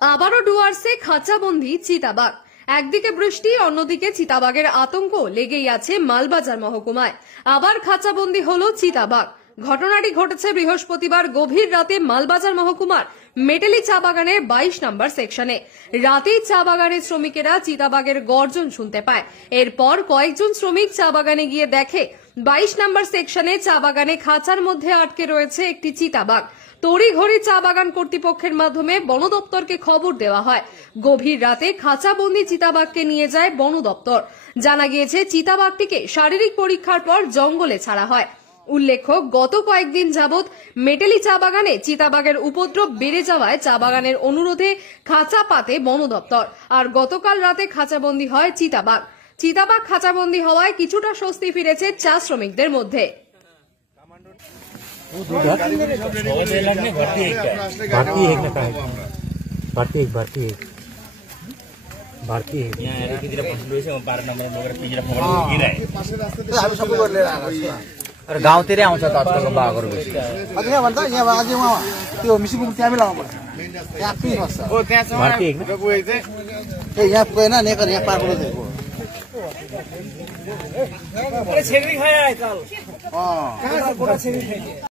আবারও ডুয়ার্সে খাঁচাবন্দি চিতাবাঘ। একদিকে বৃষ্টি, অন্যদিকে চিতাবাঘের আতঙ্ক লেগেই আছে মালবাজার মহকুমায়। আবার খাঁচাবন্দি হলো চিতাবাঘ। ঘটনাটি ঘটেছে বৃহস্পতিবার গভীর রাতে মালবাজার মহকুমার মেটেলি চা বাগানের 22 নম্বর সেকশনে। রাতেই চা বাগানের শ্রমিকেরা চিতাবাঘের গর্জন শুনতে পায়। এরপর কয়েকজন শ্রমিক চা বাগানে গিয়ে দেখে 22 নম্বর সেকশনে চা বাগানে খাঁচার মধ্যে আটকে রয়েছে একটি চিতাবাঘ। তড়িঘড়ি চা বাগান কর্তৃপক্ষের মাধ্যমে বন দপ্তরকে খবর দেওয়া হয়। গভীর রাতে খাঁচাবন্দি চিতাবাঘকে নিয়ে যায় বন দপ্তর। জানা গিয়েছে চিতাবাঘটিকে শারীরিক পরীক্ষার পর জঙ্গলে ছাড়া হয়। উল্লেখ্য, গত কয়েকদিন যাবৎ মেটেলি চা বাগানে চিতাবাঘের উপদ্রব বেড়ে যাওয়ায় চা বাগানের অনুরোধে খাঁচা পাতে বন দপ্তর। আর গতকাল রাতে খাঁচাবন্দি হয় চিতাবাঘ। চিতাবাঘ খাঁচাবন্দি হওয়ায় কিছুটা স্বস্তি ফিরেছে চা শ্রমিকদের মধ্যে। गाउँ तिरै आउँछ त आजकलको बाघहरू बेसी यहाँ भन्दा यहाँ अझै उहाँ त्यो मिसिङको त्यहाँमै लाउनु पर्छ यहाँ के बस्छ ओ त्यहाँ छ ए यहाँ पुगेन नेकर यहाँ पार्को दिएको अरे छेक्री खाए चल